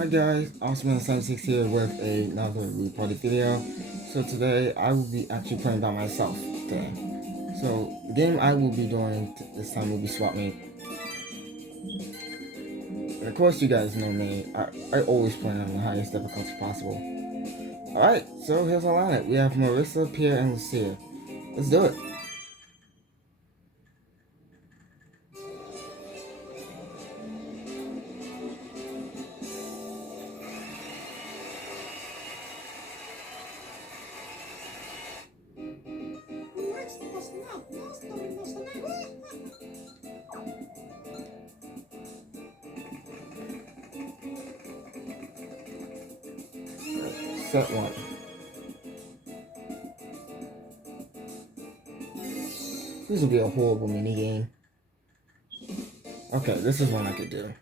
Hi guys, Osman76 here with another reported video. So today I will be actually playing by myself today. So the game I will be doing this time will be Swap Meet. And of course you guys know me, I always play on the highest difficulty possible. Alright, so here's our lineup. We have Marisa, Pierre, and Lucia. Let's do it. Set 1. This will be a horrible minigame. Okay, this is one I could do.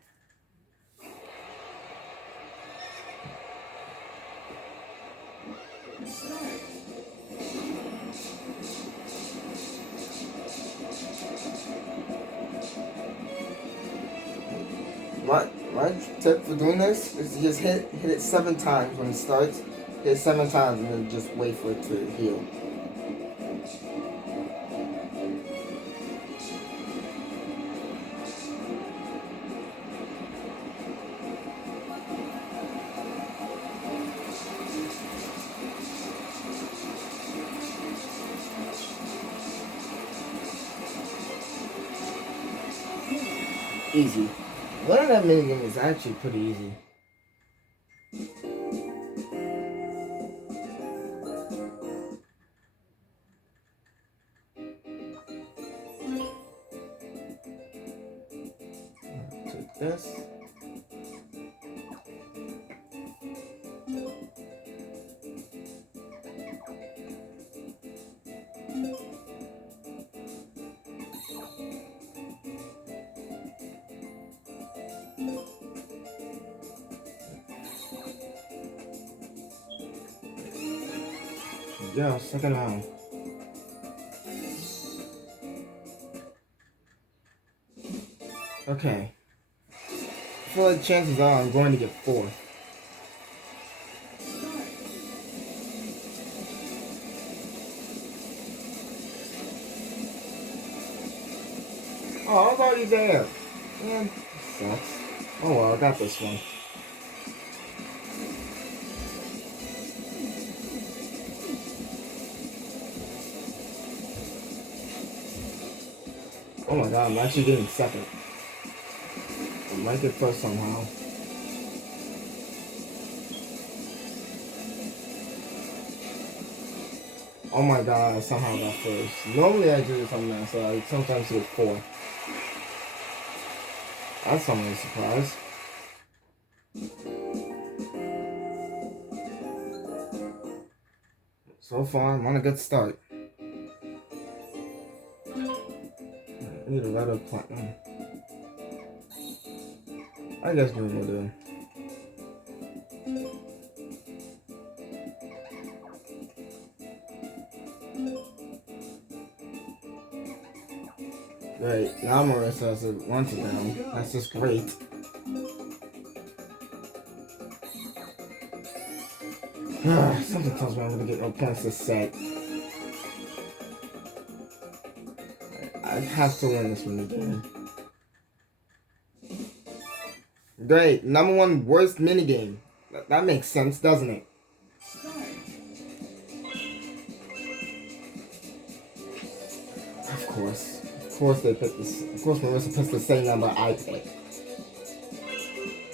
My tip for doing this is to just hit it 7 times when it starts. Hit it 7 times and then just wait for it to heal. Easy. Learning that minigame is actually pretty easy. Take this. Yeah, second round. Okay. I feel like chances are I'm going to get 4th. Oh, I was already there. Man, sucks. Oh well, I got this one. Oh my god, I'm actually getting 2nd. I might get 1st somehow. Oh my god, I somehow got 1st. Normally I do something else, so I sometimes get 4th. That's something of a surprise. So far, I'm on a good start. I need a red or platinum. I guess we will do. Great, now Marisa has a lunch down. That's just great. Something tells me I'm gonna get no points this set. I have to win this minigame. Great, #1 worst minigame. That makes sense, doesn't it? Of course they picked this. Of course Marisa picks the same number I pick.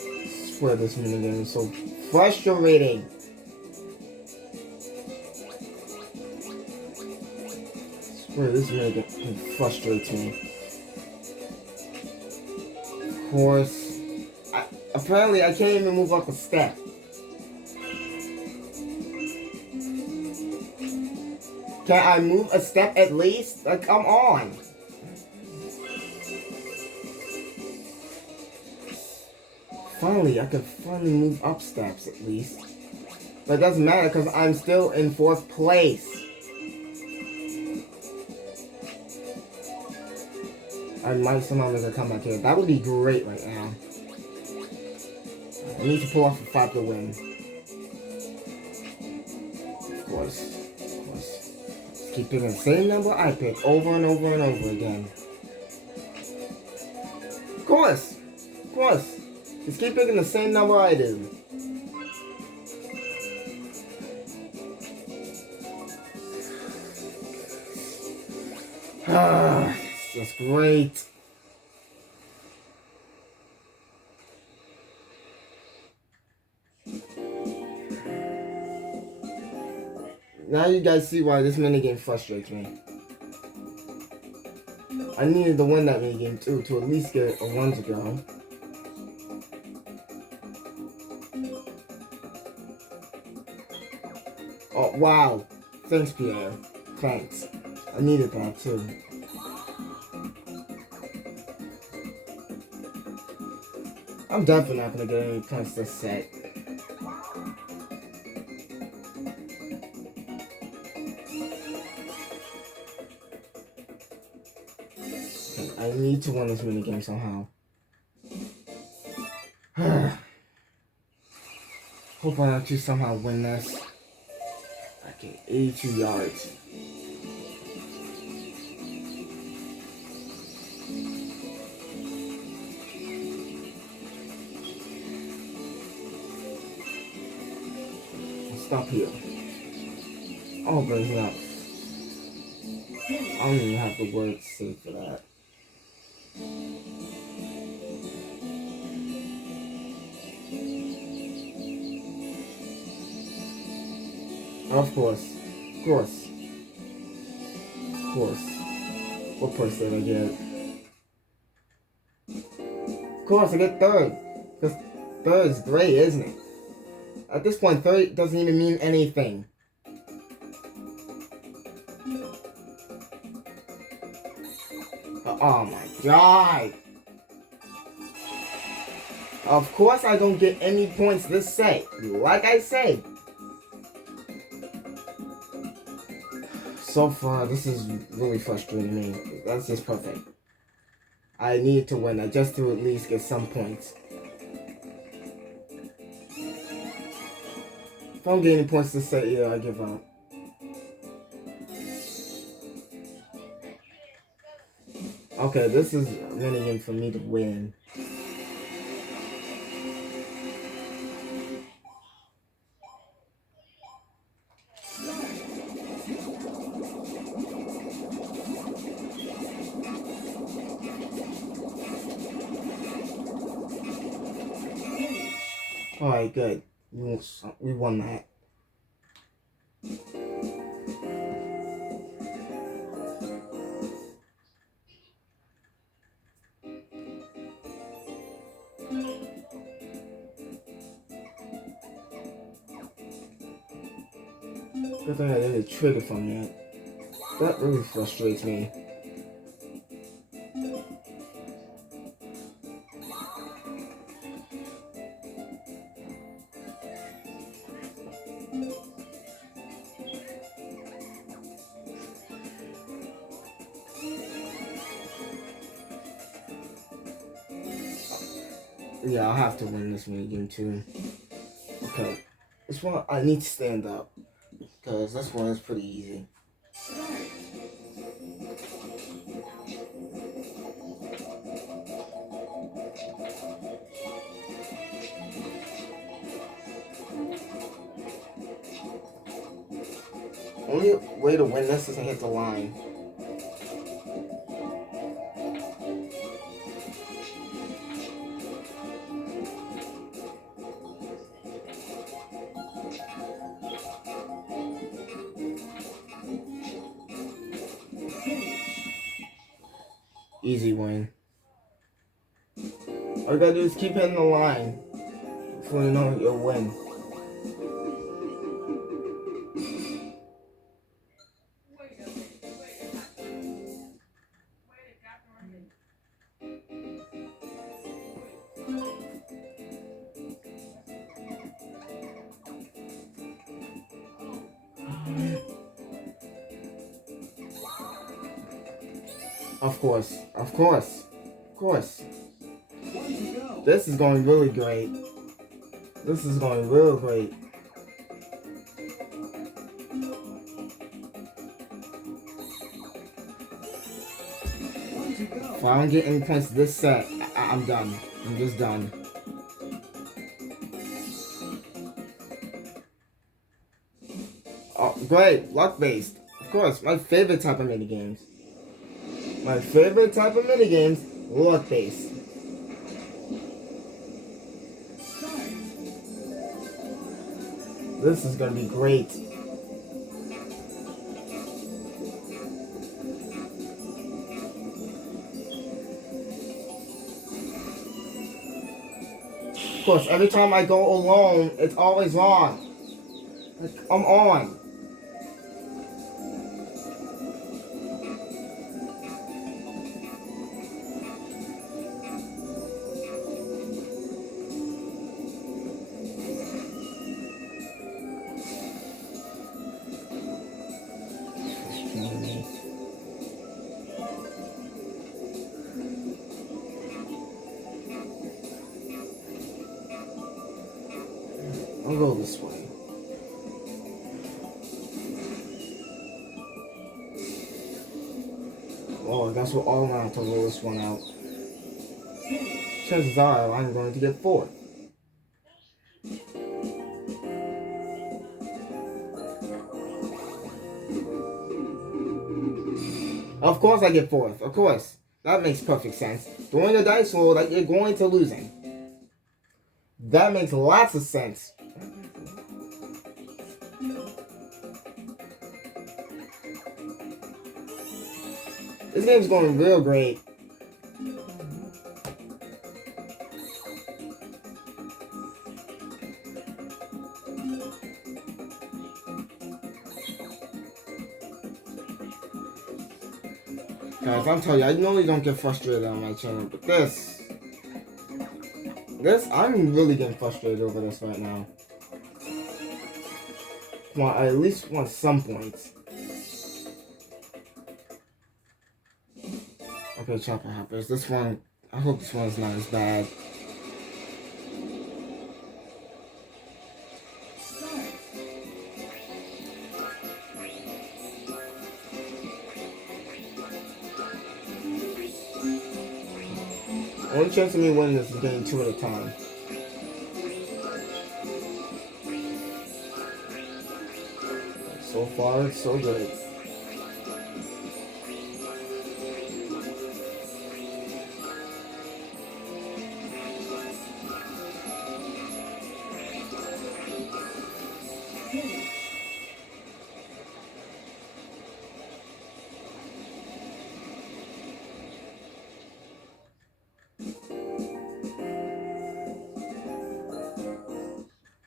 I swear this minigame is so frustrating. I swear this minigame frustrates me. Of course. Apparently I can't even move up a step. Can I move a step at least? Like, come on. Finally, I can finally move up steps at least. But it doesn't matter because I'm still in 4th place. I might somehow make a comeback here. That would be great right now. I need to pull off a 5 to win. Of course. Of course. Just keep picking the same number I pick over and over and over again. Of course. Of course. Just keep picking the same number I do. Ah, that's great. Now you guys see why this minigame frustrates me. I needed to win that minigame too, to at least get a 1 to go. Oh, wow. Thanks, Pierre. Thanks. I needed that too. I'm definitely not gonna get any points this set. I need to win this minigame somehow. Hope I actually somehow win this. Okay, 82 yards. Stop here. Oh, but it's not. I don't even have the word to say for that. Of course. Of course. Of course. What place did I get? Of course, I get third. Because third is great, isn't it? At this point, third doesn't even mean anything. Oh my god! Of course I don't get any points this set. Like I said. So far, this is really frustrating me. That's just perfect. I need to win that just to at least get some points. If I'm getting points this set, yeah, I give up. Okay, this is winning in for me to win. Alright, good. We won that. Good thing I didn't trigger from that. That really frustrates me. Yeah, I'll have to win this minigame too. Okay. This one, I need to stand up. Because this one is pretty easy. Only way to win this is to hit the line. Easy win. All you gotta do is keep hitting the line before you know you'll win. Of course, of course, of course. This is going really great. This is going real great. If I don't get any points this set, I'm done. I'm just done. Oh, great. Luck-based. Of course, my favorite type of minigames. My favorite type of minigames, luck-based. This is gonna be great. Of course, every time I go alone, it's always wrong. Like, come on. I'll go this way. Oh, I guess we're all gonna have to roll this one out. Chances are I'm going to get 4th. Of course I get 4th. Of course. That makes perfect sense. Throwing a dice roll that you're going to losing. That makes lots of sense. This game's going real great. Guys, I'm telling you, I normally don't get frustrated on my channel, but this, I'm really getting frustrated over this right now. Come on, I at least want some points. Okay, Chopper Hoppers, this one, I hope this one's not as bad. Only chance of me winning this is getting 2 at a time. So far, it's so good.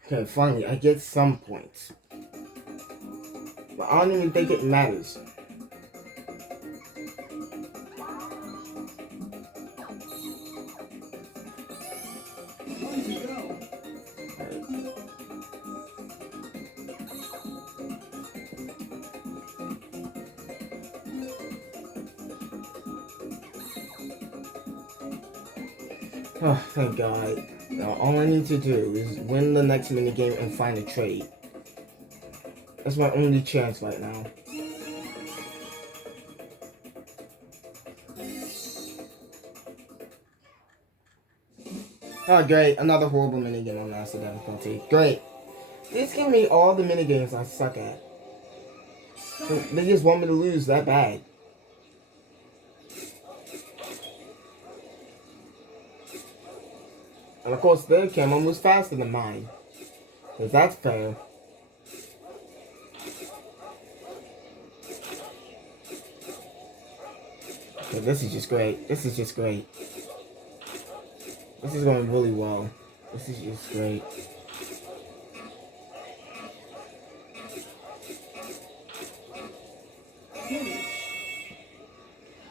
Okay, finally, I get some points. But I don't even think it matters. Oh, thank God. Now, all I need to do is win the next minigame and find a trade. That's my only chance right now. Oh, great. Another horrible minigame on Master Difficulty. Great. These give me all the minigames I suck at. They just want me to lose that bad. And of course, their camera moves faster than mine. Because that's fair. Okay, this is just great. This is just great. This is going really well. This is just great.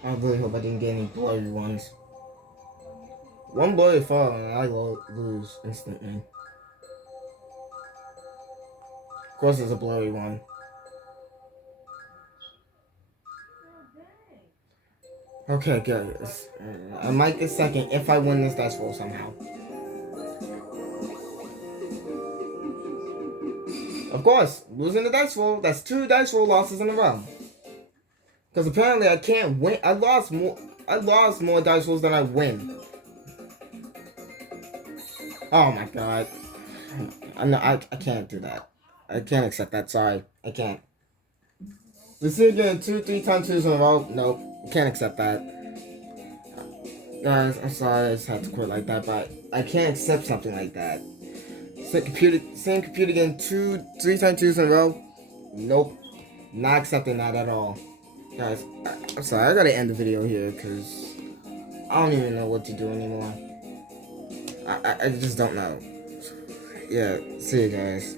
I really hope I didn't get any blurry ones. One blurry fall and I lose instantly. Of course there's a blurry one. Okay, good. I might get second if I win this dice roll somehow. Of course, losing the dice roll. That's 2 dice roll losses in a row. Because apparently I can't win. I lost more dice rolls than I win. Oh my god. I can't do that. I can't accept that. Sorry. I can't. Lucia getting 2-3 times 2s in a row. Nope. Can't accept that. Guys, I'm sorry. I just had to quit like that, but I can't accept something like that. Same computer getting 3 times 2s in a row. Nope. Not accepting that at all. Guys, I'm sorry. I gotta end the video here because I don't even know what to do anymore. I just don't know. Yeah, see you guys.